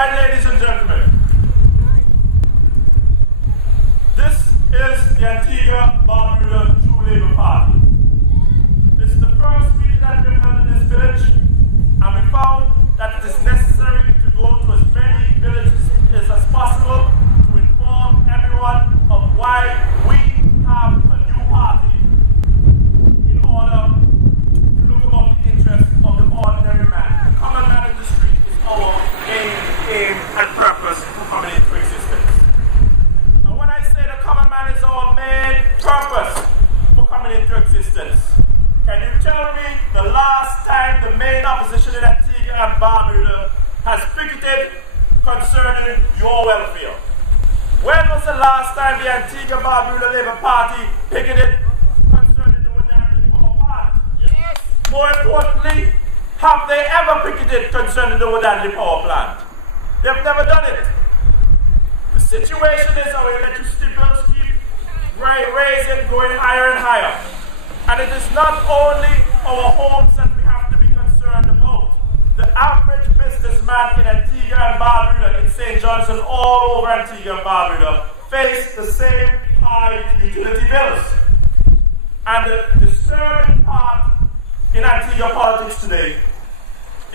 Right, ladies and gentlemen, this is the Antigua-Barbuda True Labour Party. This is the first meeting that we've held in this village, and we found that it is necessary to go to as many villages as possible to inform everyone of why we have a new party in order to look about the interests of the ordinary man. The common man in the street is our aim and purpose for coming into existence. And when I say the common man is our main purpose for coming into existence, can you tell me the last time the main opposition in Antigua and Barbuda has picketed concerning your welfare? When was the last time the Antigua-Barbuda Labour Party picketed concerning the modernity of our party? Yes. More importantly, have they ever picketed concerning the modernity power plant? They've never done it. The situation is our electricity bills keep rising, going higher and higher. And it is not only our homes that we have to be concerned about. The average businessman in Antigua and Barbuda, in St. John's and all over Antigua and Barbuda, face the same high utility bills. And the disturbing part in Antigua politics today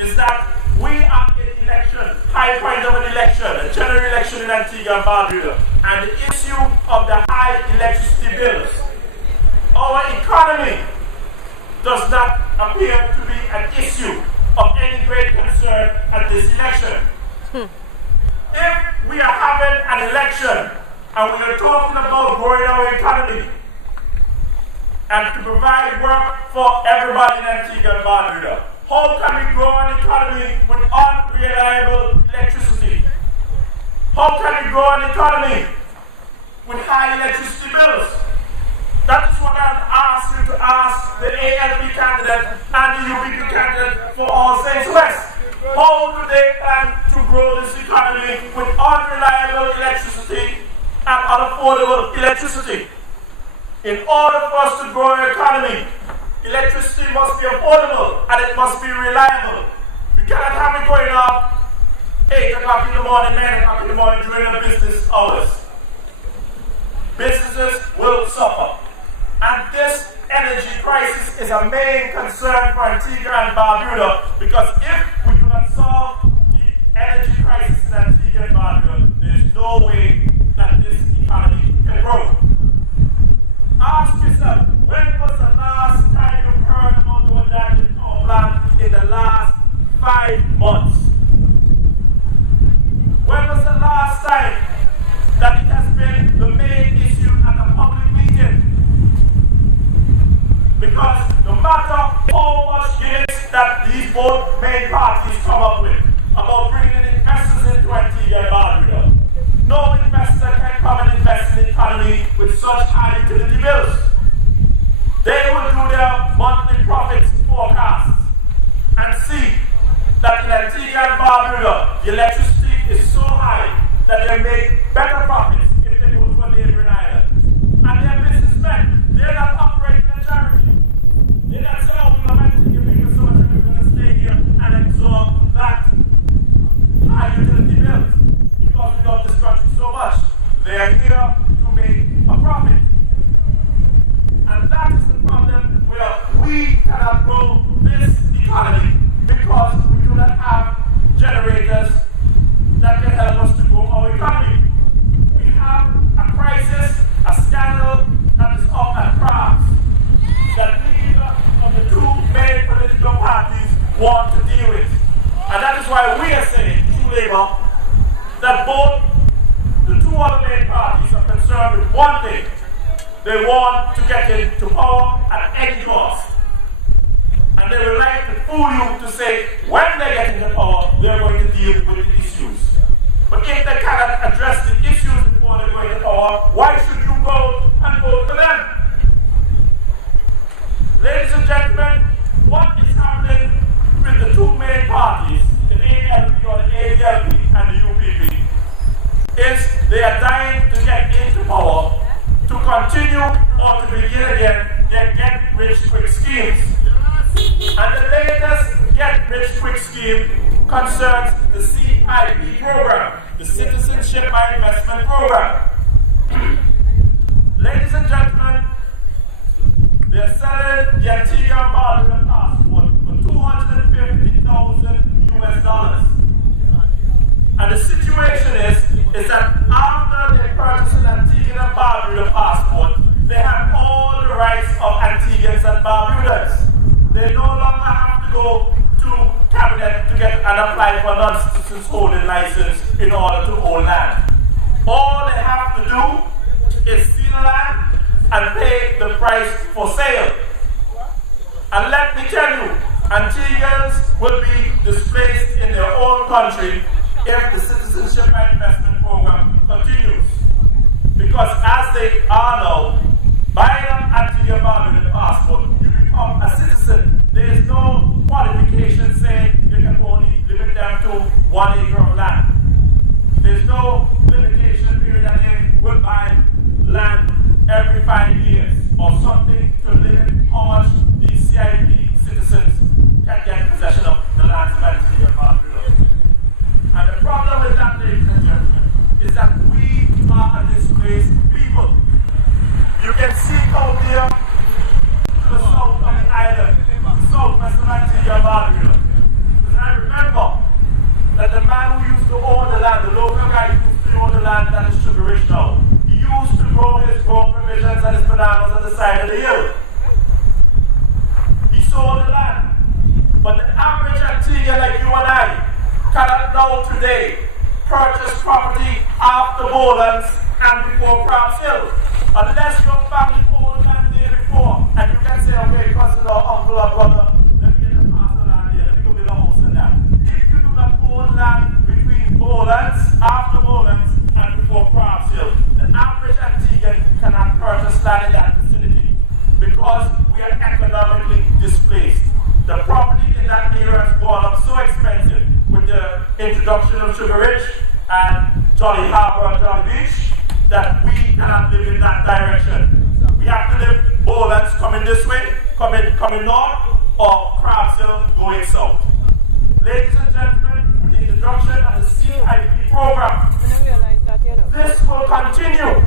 is that we are in election, high point of an election, a general election in Antigua and Barbuda, and the issue of the high electricity bills. Our economy does not appear to be an issue of any great concern at this election. If we are having an election and we are talking about growing our economy and to provide work for everybody in Antigua and Barbuda, how can we grow an economy with unreliable electricity? How can we grow an economy with high electricity bills? That is what I've asked you to ask the ALP candidate and the UPP candidate for All Saints West. How do they plan to grow this economy with unreliable electricity and unaffordable electricity? In order for us to grow our economy, electricity must be affordable and it must be reliable. We cannot have it going off 8 o'clock in the morning, 9 o'clock in the morning during the business hours. Businesses will suffer. And this energy crisis is a main concern for Antigua and Barbuda, because if we do not solve the energy crisis in Antigua and Barbuda, there is no way that this economy can grow. Ask yourself, when was the last time you heard about the modernity power plant in the last 5 months? When was the last time that it has been the main issue at a public meeting? Because no matter how much units that these both main parties come up with about bringing investors into Antigua and Barbuda, no investor can come and invest in the economy with such high utility bills. They will do their monthly profits forecasts and see that in Antigua and Barbuda, the electricity is so high that they make better profits if they go to a neighboring island. And their businessmen, they're not operating a charity. They're not saying, oh, we love Antigua because so much we're going to stay here and absorb that high utility bills because we love this country so much. They are here to make a profit. And that is the problem where we cannot grow this economy because we do not have generators that can help us to grow our economy. We have a crisis, a scandal that is up at Crafts that neither of the two main political parties want to deal with. And that is why we are saying, True Labour, that both the two other main parties are concerned with one thing. They want to get into power at any cost. And they would like to fool you to say when they get into power, they're going to deal with the issues. But if they cannot address the issues before they go into power, why should you go and vote for them? Ladies and gentlemen, what is happening with the two main parties, the ALP or the ADLP and the UPP, is they are dying to get into power to continue or to begin again their get-rich-quick schemes. And the latest get-rich-quick scheme concerns the CIP program, the Citizenship by Investment Program. Ladies and gentlemen, they are selling the Antigua and Barbuda passport for $250,000 US. And the situation is that after they purchase an Antigua and Barbuda passport, they have all the rights of Antiguans and Barbudans. They no longer have to go to cabinet to get and apply for a non-citizens holding license in order to own land. All they have to do is see the land and pay the price for sale. And let me tell you, Antiguans will be displaced in their own country if the Citizenship and Investment Program continues. Because as they are now, buying an Antigua Barbuda passport, you become a citizen. There is no qualification saying you can only limit them to 1 acre of land. There's no limitation period that they will buy land every 5 years or something to limit how much these CIP citizens can get possession of the lands of Antigua and Barbuda. And the problem with that, ladies and gentlemen, is that we are a displaced people. You can see out there to the south of the island, southwest of Antigua and Barbuda. Because I remember that the man who used to own the land, the local guy who used to own the land that is sugar rich now, he used to grow his grown provisions and his bananas on the side of the hill. He sold the land. But the average Antiguan like you and I cannot now today purchase property after Bowlands and before Crabs Hill. Unless your family owned land there before, and you can say, okay, cousin or uncle or brother, let me get a parcel land there, let me go build a house in that. If you do not own land between Bowlands, after Bowlands, and before Crabs Hill, the average Antiguan cannot purchase land in that vicinity because we are economically displaced. The property in that area has gone up so expensive with the introduction of Sugar Ridge and Jolly Harbour and Jolly Beach that we cannot live in that direction. We have to live Bowlands coming this way, coming north, or Crabs Hill going south. Ladies and gentlemen, with the introduction of the CIP program, this will continue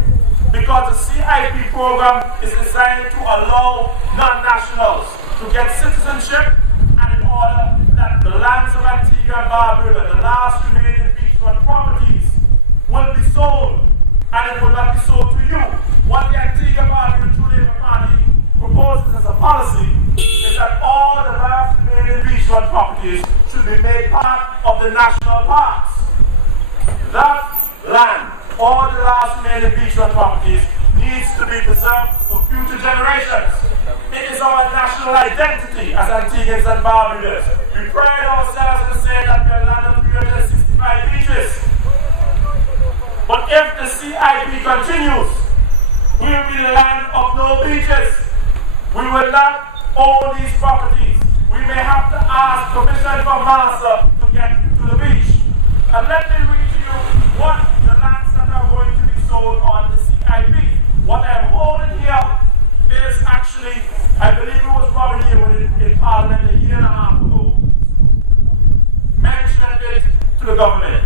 because the CIP program is designed to allow non-nationals to get citizenship, and in order that the lands of Antigua and Barbuda, the last remaining beachfront properties, will be sold, and it will not be sold to you. What the Antigua and Barbuda True Labour Party proposes as a policy is that all the last remaining beachfront properties should be made part of the national parks. That land, all the last remaining beachfront properties, needs to be preserved for future generations. It is our national identity as Antiguans and Barbudans. We pride ourselves to say that we are land of 365 beaches. But if the CIP continues, we will be the land of no beaches. We will not own these properties. We may have to ask permission from Master to get to the beach. And let me read to you what the lands that are going to be sold on the CIP. What I'm holding here is actually, I believe it was Robin here in Parliament a year and a half ago, mentioned it to the government.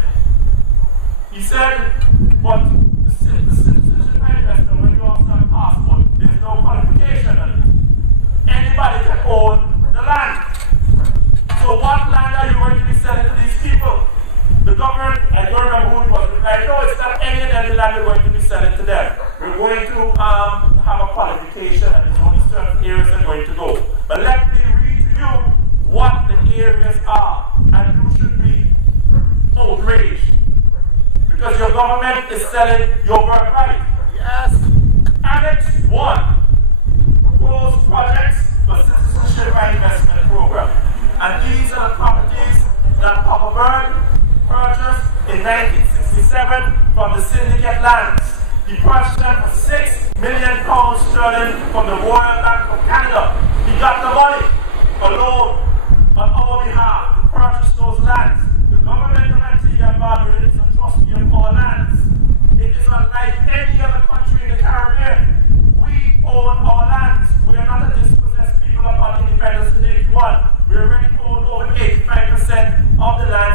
He said, but the citizenship investment, when you also have a passport, there's no qualification on it. Anybody can own the land. So what land are you going to be selling to these people? The government, I don't remember who it was, but I know it's not any and every land we're going to be selling to them. We're going to have a qualification, and there's only certain areas they're going to go. But let me read to you what the areas are, and you should be outraged. Because your government is selling your birthright. Yes. Annex 1. Proposed projects for Citizenship and Investment Program. And these are the properties that Papa Bird purchased in 1967 from the syndicate lands. He purchased them for £6 million sterling from the Royal Bank of Canada. He got the money, a loan, on our behalf to purchase those lands. The government of Antigua and Barbuda is a trustee of our lands. It is unlike any other country in the Caribbean. We own our lands. We are not a dispossessed people upon independence in 81. We already own over 85% of the land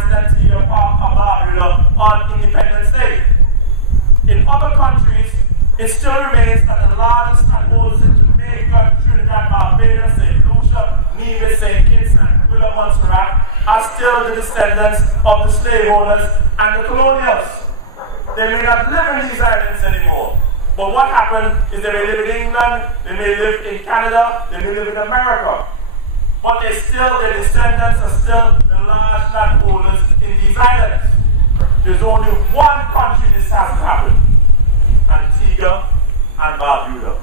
it still remains that the largest landholders in Jamaica, Trinidad, Barbados, St. Lucia, Nevis, St. Kitts, and Willa Montserrat are still the descendants of the slaveholders and the colonials. They may not live in these islands anymore. But what happened is they may live in England, they may live in Canada, they may live in America. But their descendants are still the large landholders in these islands. There's only one country this hasn't happened. Antigua and Barbuda.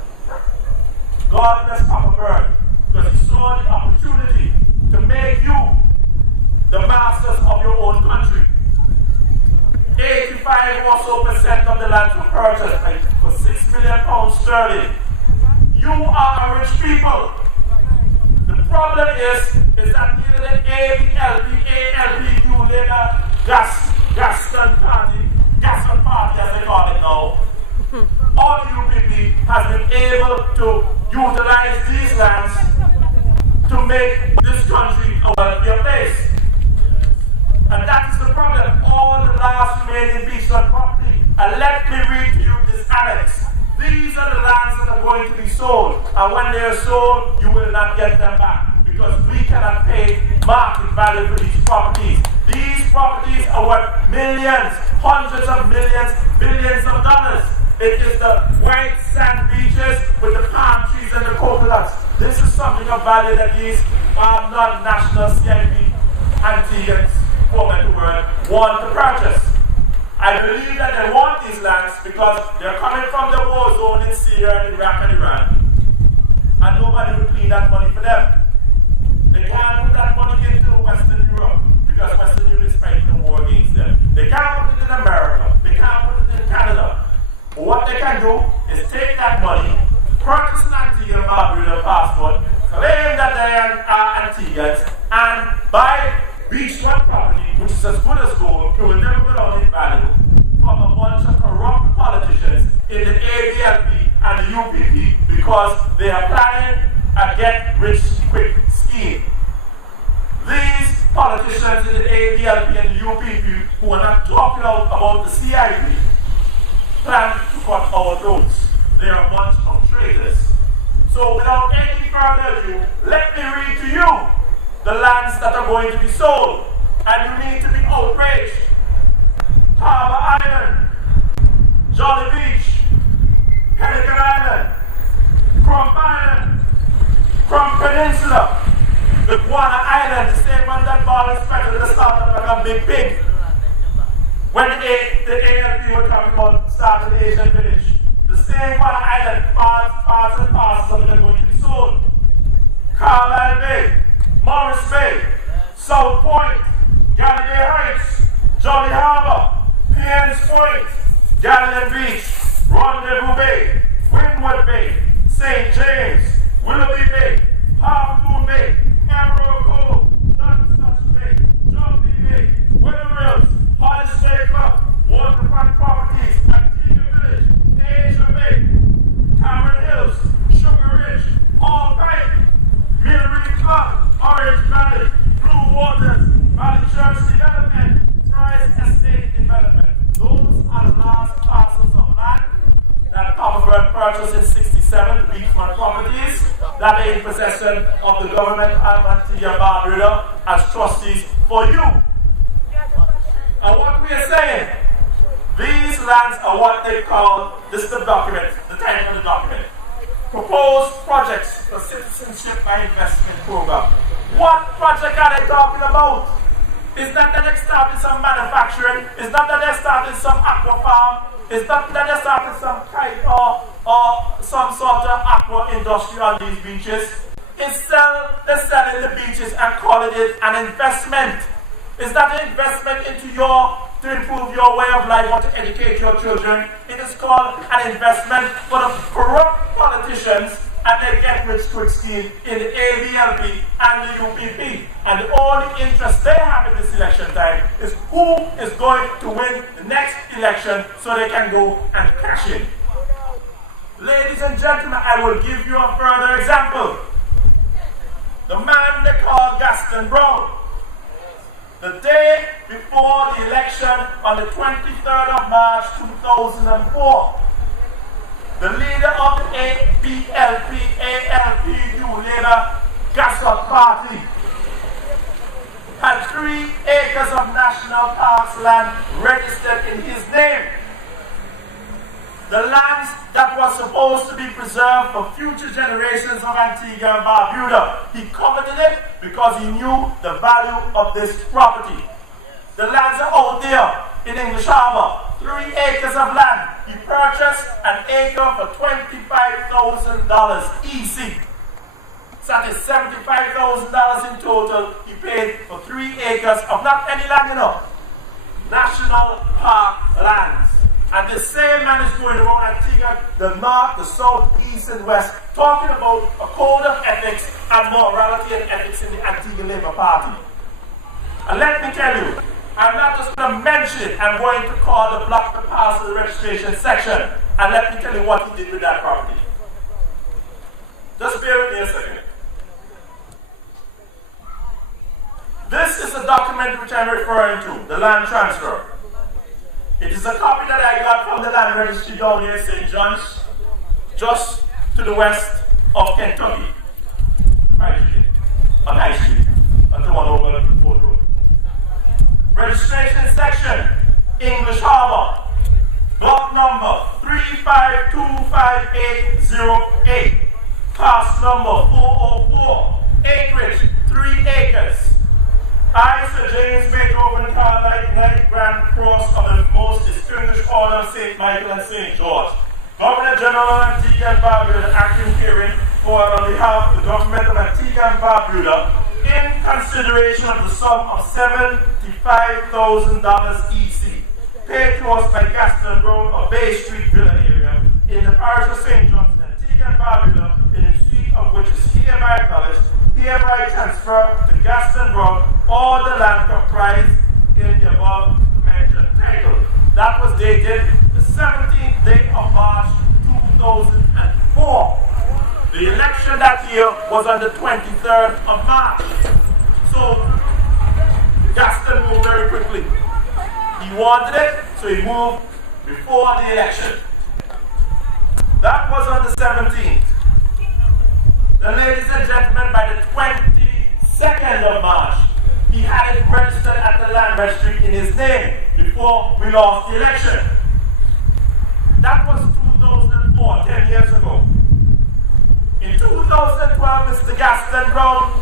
God bless Papa Bird, because he saw the opportunity to make you the masters of your own country. 85% or so of the land were purchased for £6 million sterling. You are a rich people. The problem is that neither the ALP, New Labour, Gaston Party, as they call it now, or the UPP has been able to utilize these lands to make this country a wealthier place. And that is the problem. All the last remaining beachfront property. And let me read to you this annex. These are the lands that are going to be sold. And when they are sold, you will not get them back. Because we cannot pay market value for these properties. These properties are worth millions, hundreds of millions, billions of dollars. It is the white sand beaches with the palm trees and the coconuts. This is something of value that these non-national CIP Antiguans want to purchase. I believe that they want these lands because they're coming from the war zone in Syria, Iraq, and Iran. And nobody will clean that money for them. They can't put that money into Western Europe because Western Europe is fighting the war against them. They can't put it in America. They can't put it in Canada. But what they can do is take that money, purchase an Antigua and Barbuda passport, claim that they are Antiguans, and buy beachfront property, which is as good as gold, it will never go down in value, from a bunch of corrupt politicians in the ABLP and the UPP because they are planning a get-rich-quick scheme. These politicians in the ABLP and the UPP who are not talking out about the CIP plan to cut our throats. They are a bunch of traitors. So without any further ado, let me read to you the lands that are going to be sold, and you need to be outraged. Harbour Island, Jolly Beach, Pelican Island, Crump Island, Crump Peninsula, the Guana Island, the same one that Ball expected to start up like a big pig. When the ALP were talking about starting the Asian village, the same Guana Island, parts and parcels of it are going to be sold. Carlisle Bay, Morris Bay, South Point, Gallagher Heights, Jolly Harbour, Pierce Point, Galleon Beach, Rendezvous Bay, Windward Bay, St. James, Willoughby Bay, Half Moon Bay, Emerald Cove, Nonsuch Bay, Jumpy Bay, Willow Mills, Hollis Bay Club, Waterfront Properties, Antigua Village, Asia Bay, Cameron Hills, Sugar Ridge, All Pike, Mill Reef Club, Orange Valley, Blue Waters, Valley Church Development, Price Estate Development. Those are the last parcels of land that Papa Bird purchased in '67, the beachfront properties that are in possession of the government of Antigua and Barbuda as trustees for you. And what we are saying, these lands are what they call, this is the document, the title of the document, Proposed Projects for Citizenship and Investment Program. What project are they talking about? It's not that they're starting some manufacturing, it's not that they're starting some aqua farm, it's not that they're starting some kite or some sort of aqua industry on these beaches. They're selling the beaches and calling it an investment. It's not an investment into to improve your way of life or to educate your children. It is called an investment for the corrupt politicians and they get rich quick scheme in the ABLP and the UPP. And the only interest they have in this election time is who is going to win the next election so they can go and cash in. Ladies and gentlemen, I will give you a further example. The man they call Gaston Brown. The day before the election on the 23rd of March 2004, the leader of the ALP New Labour Gasot Party, had 3 acres of national parks land registered in his name. The lands that was supposed to be preserved for future generations of Antigua and Barbuda. He coveted it because he knew the value of this property. The lands are out there in English Harbour. 3 acres of land. He purchased an acre for $25,000 easy. So that is $75,000 in total. He paid for 3 acres of not any land, you know, national park lands. And the same man is going around Antigua, the north, the south, east, and west, talking about a code of ethics and morality and ethics in the Antigua Labour Party. And let me tell you, I'm not just going to mention it, I'm going to call the block the parcel registration section, and let me tell you what he did with that property. Just bear with me a second. This is the document which I'm referring to, the land transfer. It is a copy that I got from the land registry down here in St. John's, just to the west of Kentucky. Right here, on High Street, that's the one over the Fort Road. Registration section, English Harbour, block number 3525808, parcel number 404, acreage 3 acres. I, Sir James Beethoven Carlyle, Knight Grand Cross of the Most Distinguished Order of St. Michael and St. George, Governor General of Antigua and Barbuda, acting herein for on behalf of the government of Antigua and Barbuda, in consideration of the sum of $75,000 EC, paid to us by Gaston Brown of Bay Street Villa area, in the parish of St. John's, Antigua and Barbuda, in receipt of which is hereby acknowledged, hereby transfer to Gaston Brown all the land comprised in the above mentioned title. That was dated the 17th day of March 2004. The election that year was on the 23rd of March. So Gaston moved very quickly. He wanted it, so he moved before the election. That was on the 17th. Then, ladies and gentlemen, by the 22nd of March, he had it registered at the land registry in his name before we lost the election. That was 2004, 10 years ago. In 2012, Mr. Gaston Brown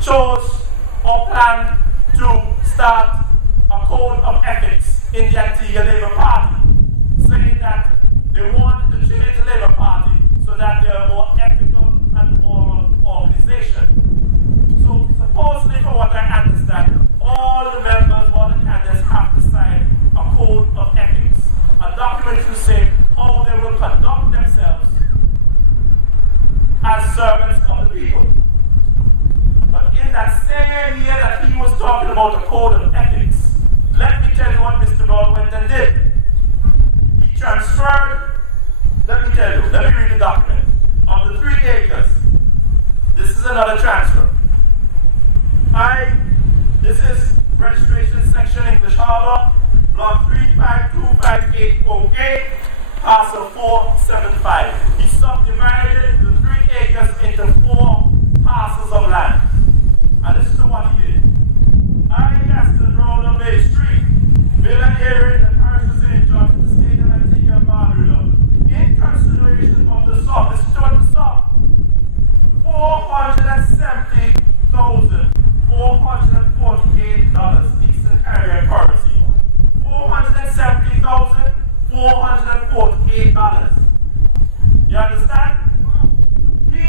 chose or planned to start a code of ethics in the Antigua Labour Party, saying that they wanted to change the Labour Party so that they are a more ethical and moral organization. So supposedly, from what I understand, all the members, all the candidates have to sign a code of ethics, a document to say how they will conduct themselves as servants of the people. But in that same year that he was talking about a code of ethics, let me tell you what Mr. Brown went and did. He transferred, let me tell you, let me read the document. Of the 3 acres, this is another transfer. This is registration section English Harbour, block 3525808, parcel 475. He subdivided the 3 acres into 4 parcels of land. And this is what he did. I, Gaston Brown of Bay Street, Villa area in the parish of St. George, in the state of Antigua and Barbuda, in consideration of the sum, this is what the sum, $470,448 Eastern Caribbean currency. $470,448. You understand? He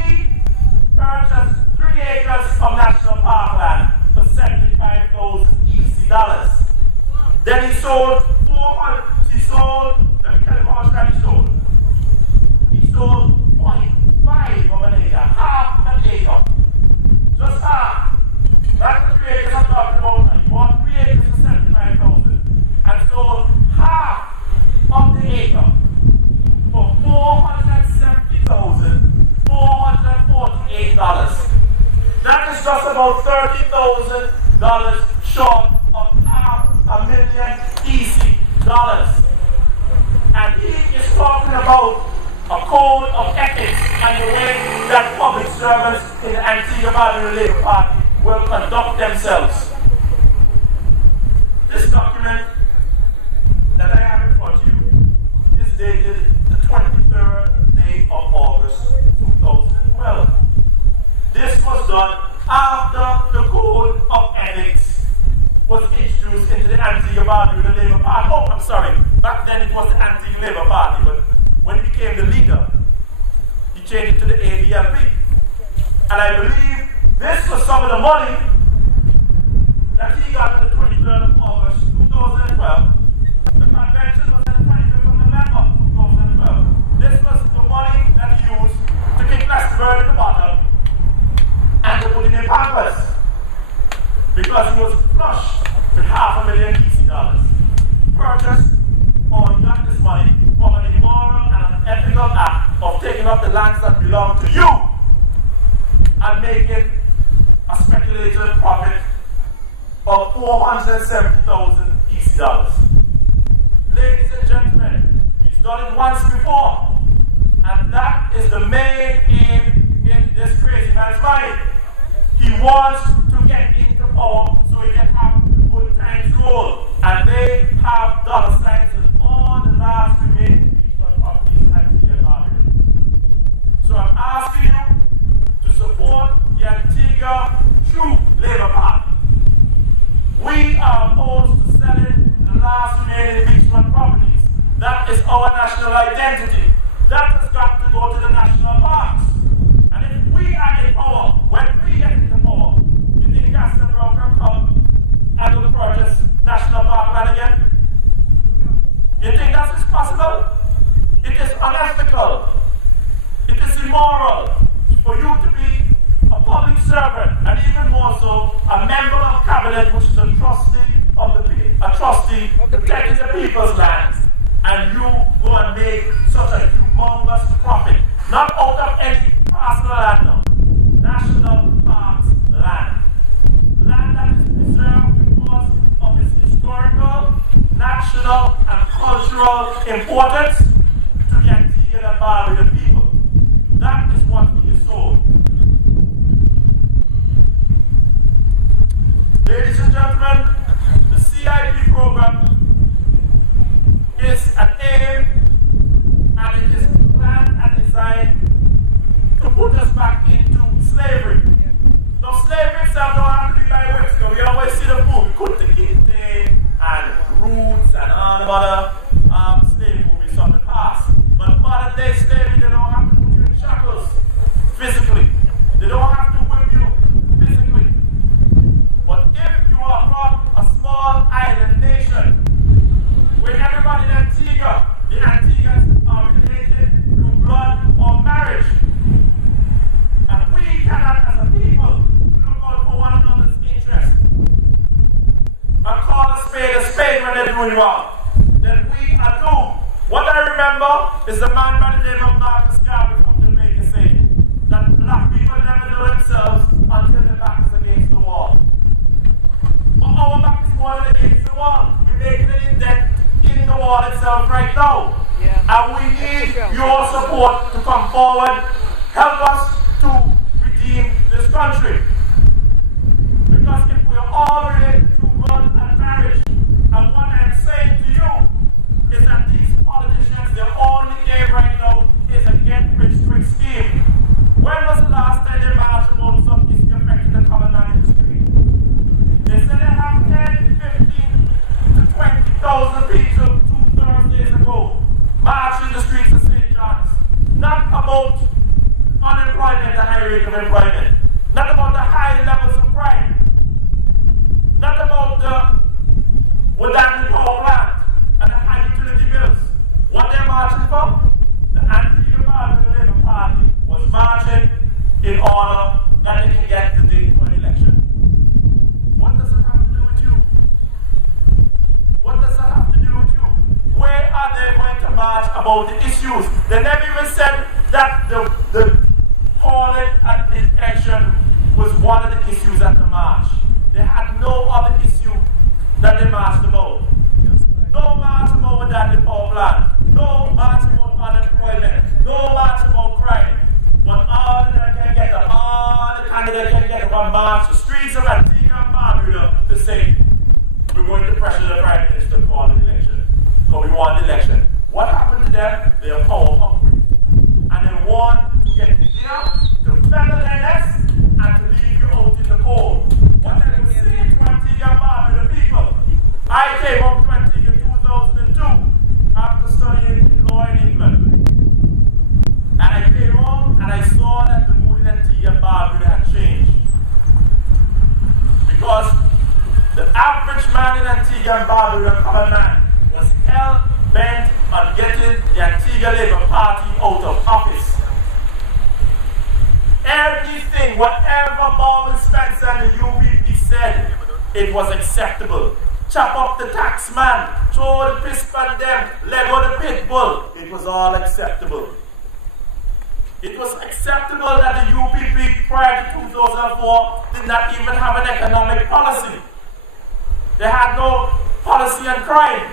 purchased 3 acres of national parkland for $75,000 EC. Then he sold let me tell you how much that he sold. He sold 0.5 of an acre, half an acre. Just half. That's the 3 acres I'm talking about. He bought 3 acres for $75,000 and sold half of the acre for $470,448. That is just about $30,000 short of $500,000 EC. And he is talking code of ethics and the way that public servants in the Antigua-Barbuda Labour Party will conduct themselves. This document that I have in front of you is dated the 23rd day of August 2012. This was done after the Code of Ethics was introduced into the Antigua-Barbuda Labour Party. Oh, I'm sorry. Back then it was the Antigua Labour Party, but when he became the leader, he changed it to the ABLP. And I believe this was some of the money that he got on the 23rd of August 2012. The convention was on the 25th of November 2012. This was the money that he used to kick Glastonbury in the bottom and to put in Pampers, because he was flush with $500,000 EC purchased or he got this money from an immoral and unethical act of taking up the lands that belong to you and making a speculative profit of $470,000 EC. Ladies and gentlemen, he's done it once before, and that is the main aim in this crazy man's mind. He wants to get into power so he can have good times roll, and they have dollar signs in all the last remaining people of these Antigua-Barbuda. So I'm asking you to support the Antigua True Labour Party. We are opposed to selling the last remaining beachfront properties. That is our national identity. That has got to go to the national parks. And if we are in power, when we get into power, you think Gaston Brown can come and will purchase national park land again? You think that is possible? It is unethical. It is immoral for you to be a public servant, and even more so, a member of cabinet, which is a trustee of the people, a trustee protecting the people's lands, and you go and make such a humongous profit, not out of any personal land, no. National parks land. Land that is preserved because of its historical, national, and cultural importance to the Antigua-Barbuda people. That is what he is sold. Ladies and gentlemen, the CIP program is an aim, and it is planned and designed to put us back into slavery. Now, slavery itself don't have to be by whips. We always see the movie, Kunta Kinte and Roots and all the other slave movies from the past. But modern day slavery, they don't have to put you in shackles physically. They don't have to whip you physically. But if you are from a small island nation, where everybody in Antigua, the Antiguans are related through blood or marriage, and we cannot, as a people, look out for one another's interests and call a spade when they're doing wrong, then we are doomed. What I remember is the man by the name of Marcus Garvey from Jamaica saying that black people never know themselves until their back is against the wall. But our back is more than against the wall. We're making an indent in the wall itself right now. Yeah. And we need your support to come forward, help us to redeem this country. Because if we are all related to blood and marriage, and what I'm saying to you is that these politicians, their only aim right now is a get-rich-quick scheme. When was the last time they marched about some issue affecting the common man in the street? They said they have 10, 15 to 20,000 people 2 Thursdays ago marching the streets of St. John's. Not about unemployment, the high rate of employment. Not about the high levels of crime. Not about the Wadani power plant and the high utility bills. What they're marching for? The Antigua-Barbuda Labour Party was marching in order that they can get the date for an election. What does it have to do with you? What does that have to do with you? Where are they going to march about the issues? They never even said that the calling at the election was one of the issues at the march. They had no other issue that they marched about. No march about that power plant. No march about unemployment. No march everyone marched the streets of Antigua and Barbuda to say, we're going to pressure the Prime Minister to call an election. So we want the election. What happened to them? They are power hungry. And they want to get in there, to feather their nest, and to leave you out in the cold. What are they saying to Antigua and Barbuda people? I came home to Antigua in 2002 after studying law in England. And I came home and I saw that the mood in Antigua and Barbuda had changed. Because the average man in Antigua and Barbuda, common man, was hell-bent on getting the Antigua Labour Party out of office. Everything, whatever Baldwin Spencer and the UPP said, it was acceptable. Chop up the tax man, throw the piss on them, let go the pit bull. It was all acceptable. It was acceptable that the UPP prior to 2004 did not even have an economic policy. They had no policy on crime.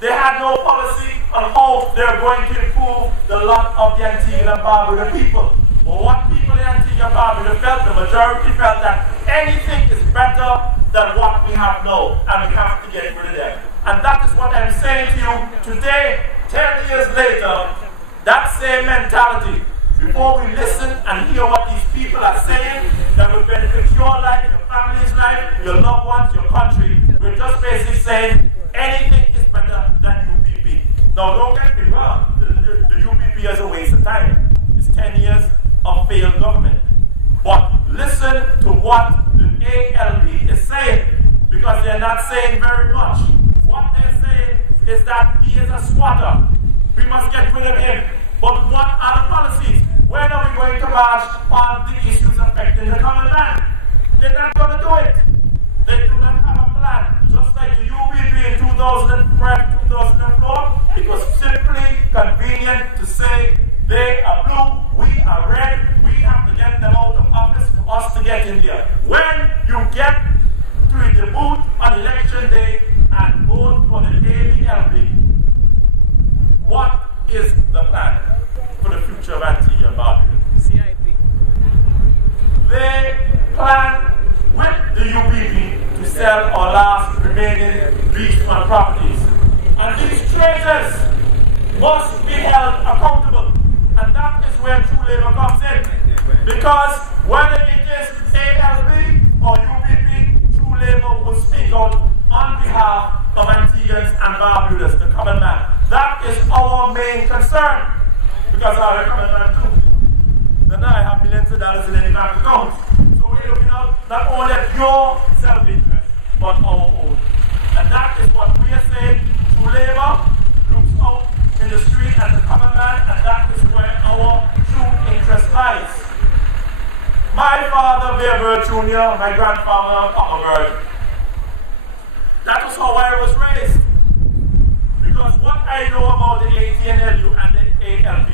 They had no policy on how they're going to improve the lot of the Antigua and Barbuda people. But what people in Antigua and Barbuda felt, the majority felt that anything is better than what we have now, and we have to get rid of them. And that is what I'm saying to you today, 10 years later, that same mentality. Before we listen and hear what these people are saying that will benefit your life, your family's life, your loved ones, your country, we're just basically saying anything is better than UPP. Now don't get me wrong, the UPP is a waste of time. It's 10 years of failed government. But listen to what the ALP is saying, because they're not saying very much. What they're saying is that he is a squatter. We must get rid of him. But what are the policies? When are we going to march on the issues affecting the common man? They're not going to do it. They do not have a plan. Just like the UBP in 2004, it was simply convenient to say they are blue, we are red, we have to get them out of office for us to get in there. When you get to the booth on election day and vote for the ALP, what is the plan for the future of Antigua and Barbuda? CIP. They plan with the UPP to sell our last remaining beachfront properties. And these traitors must be held accountable. And that is where true labor comes in. Because whether it is ALB or UPP, true labor will speak out on behalf of Antiguans and Barbudans, the common man. That is our main concern. Because I'm a common man too. Then I have millions of dollars in any bank account. So we're looking out not only at your self-interest, but our own. And that is what we are saying. True labor looks out in the street as a common man, and that is where our true interest lies. My father, Vere Jr., my grandfather, Papa Bird, that was how I was raised. Because what I know about the ATNLU and the ALP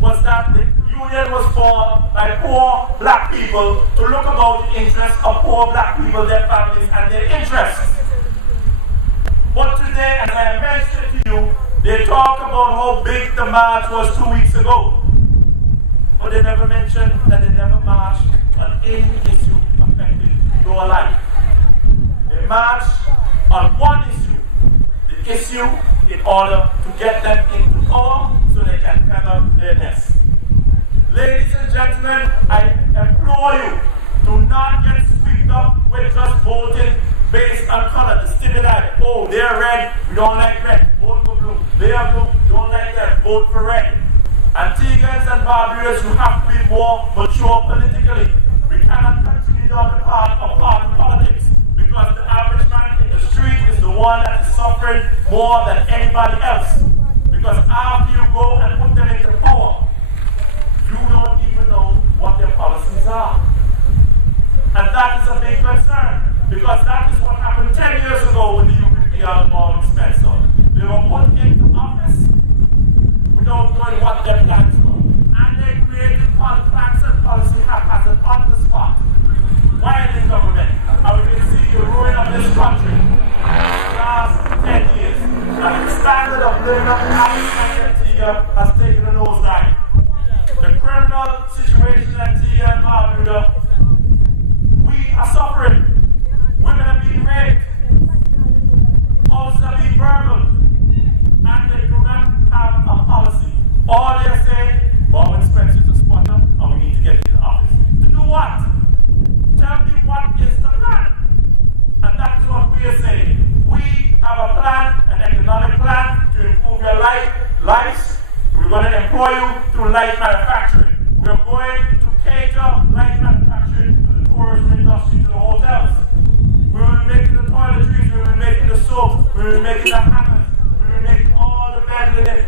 was that the union was formed by poor black people to look about the interests of poor black people, their families, and their interests. But today, as I mentioned to you, they talk about how big the march was 2 weeks ago. But they never mentioned that they never marched on any issue affecting your life. They marched on one issue, the issue in order to get them into power so they can feather their nest. Ladies and gentlemen, I implore you to not get swept up with just voting based on color, the stimuli. Oh, they're red, we don't like red, vote for blue. They are blue, we don't like that, vote for red. Antiguans and Barbudans, you have to be more mature politically. We cannot continue down the path of party politics because the average man in the street is the one that is suffering more than anybody else. Because after you go and put them into power, you don't even know what their policies are. And that is a big concern. Because that is what happened 10 years ago with the UPP and Baldwin Spencer. They were put into office without knowing what their plans were. And they created plans and policy haphazard on the spot. While in government, and we can see the ruin of this country in the last 10 years. And the standard of living up in Antigua has taken a nosedive. The criminal situation in Antigua and Barbuda employ you through light manufacturing. We're going to cater light manufacturing to the tourism industry, to the hotels. We will be making the toiletries, we will be making the soap, we will be making the hammers, we will be making all the bed linen,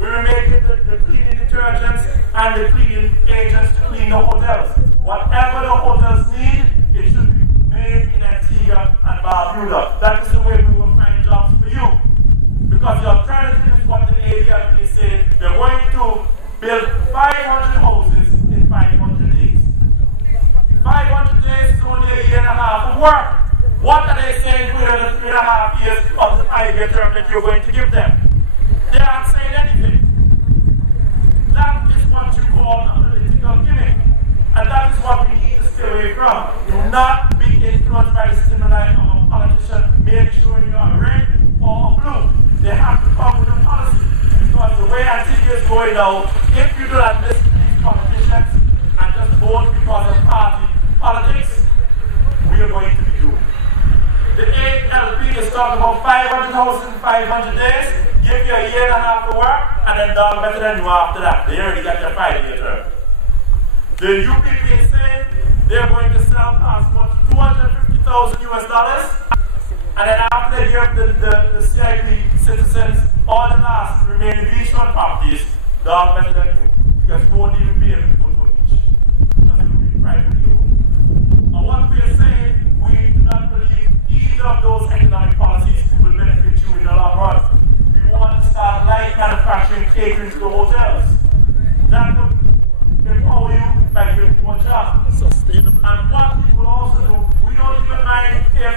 we will be making the cleaning detergents and the cleaning agents to clean the hotels. Whatever the hotels need, it should be made in Antigua and Barbuda. That is the way we will find jobs for you. Because the alternative is what the ADLP is saying. They're going to build 500 houses in 500 days. 500 days is only a year and a half of work. What are they saying for the 3.5 years of the 5-year term that you're going to give them? They aren't saying anything. That is what you call a political gimmick. And that is what we need to stay away from. Do not be influenced by the stimuli of a politician merely showing you a red or a blue. They have to come with a policy. Because the way Antigua is going now, if you do not listen to these politicians and just vote because of party politics, we are going to be doomed. The ALP is talking about 500,000 in 500 days, give you a year and a half to work, and then done better than you after that. They already got your 5-year term. The UPP is saying they're going to sell as much as $250,000 US, and then after they give the CIP citizens all the last remaining beachfront properties, done better than you. Because you won't even be able to go to the beach. Because it will be privately owned. And what we are saying, we do not believe either of those economic policies will benefit you in the long run. We want to start light manufacturing catering to the hotels. That would empower you by giving you a job. Sustainable. And what we will also do, we don't even mind if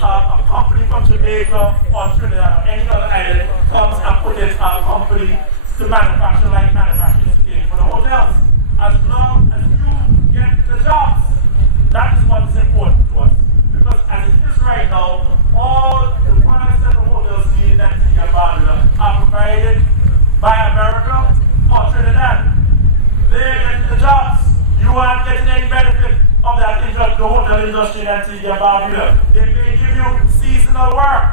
a company from Jamaica or Trinidad or any other island comes and puts in a company to manufacture light manufacturing for the hotels. As long as you get the jobs, that is what is important to us. Because as it is right now, all the products that the hotels need in Antigua and Barbuda are provided by America or Trinidad. They're getting the jobs. You aren't getting any benefit of that into the hotel industry in Antigua and Barbuda. They may give you seasonal work.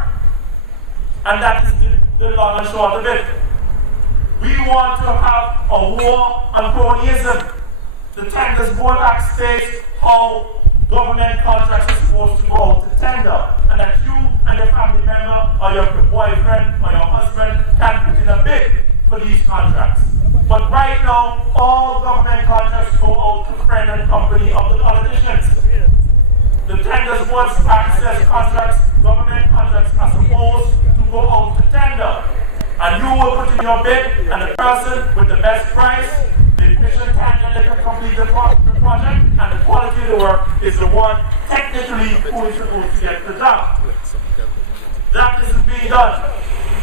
And that is the long and short of it. We want to have a war on cronyism. The Tenders Board Act states how government contracts are supposed to go out to tender, and that you and your family member or your boyfriend or your husband can put in a bid for these contracts. But right now, all government contracts go out to friend and company of the politicians. The Tenders Board Act says government contracts are supposed to go out to tender. And you will put in your bid, and the person with the best price, the efficient candidate can complete the project, and the quality of the work is the one technically who is supposed to get the job. That isn't being done.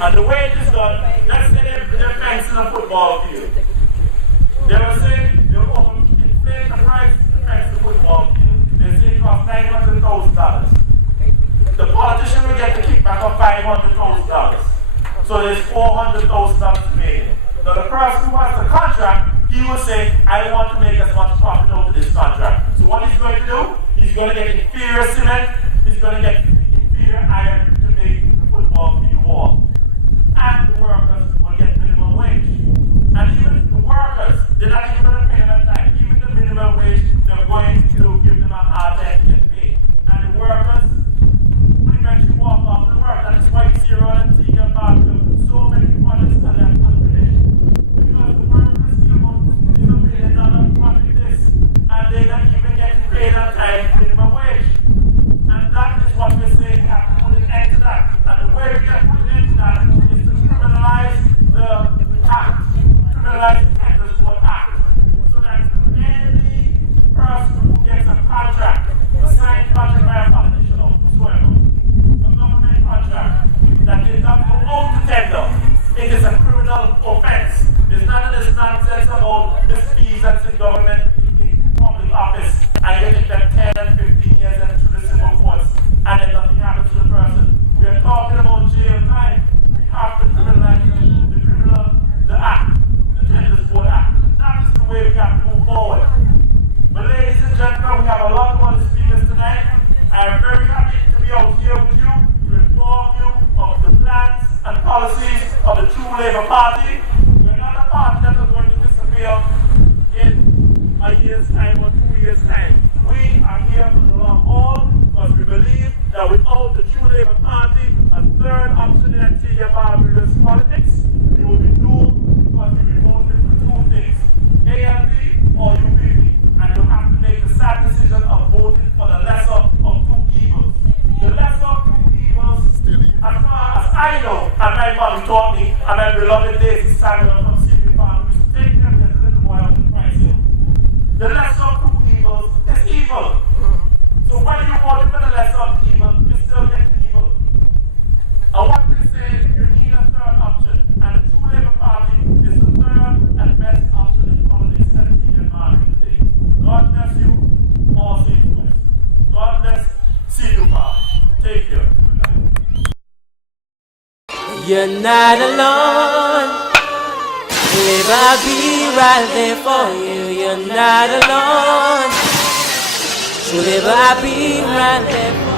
And the way it is done, let's say they're fencing a football field. They will say they will inflate the price to fence the football field. They say it costs $900,000. The politician will get the kickback of $500,000. So there's $400,000 remaining. Now the person who has the contract, he will say, I want to make as much profit out of this contract. So what he's going to do, he's going to get inferior cement, he's going to get inferior iron to make the football field wall. And the workers will get minimum wage. And even the workers, they're not even going to pay them that time. Even the minimum wage, they're going to give them a hard time to get paid. And the workers pretty much walk off the work. That is why you see around Antigua and Barbuda so many projects are left unfinished. Because the workers give up $1 million project this, and they're not even getting paid on time minimum wage. And that is what we're saying, we have to put an end to that. And the way we have to put an end to that is to criminalize the act, criminalize the Tenders Board Act, so that any person who gets a contract, a signed contract by a politician or whosoever, a government contract, that did not go out to tender, it is a criminal offense. There's none of this nonsense about misfeasance in government, in public office, and you get them 10 and 15 years and through the civil courts, and then nothing happens to the person. We are talking about jail time. We have to criminalize the act, the Tenders Board Act. That is the way we have to move forward. But ladies and gentlemen, we have a lot of other speakers tonight. I am very happy to be out here with you to inform you of the plans and policies of the True Labour Party. We're not years' time or 2 years' time. We are here for the long haul because we believe that without the True Labour Party, a third option in Antigua Barbuda's politics, we will be doomed because we will be voting for two things, ALP or UPP. And you have to make the sad decision of voting for the lesser of two evils. The lesser of two evils, as far as I know, and my mom taught me, and my beloved Daisy Samuel from Seaview Farm, we used to take care of this little boy on the pricing. The lesser of two evils is evil. So when you vote for the lesser of evil, you still get evil. And what we say, you need a third option, and the True Labour Party is the third and best option in politics that we can argue today. God bless you, all saints bless. God bless Seaview Farm. Take care. You're not alone. Labour, I'll be right there for you. You're not alone. True Labour, I'll be right there for you.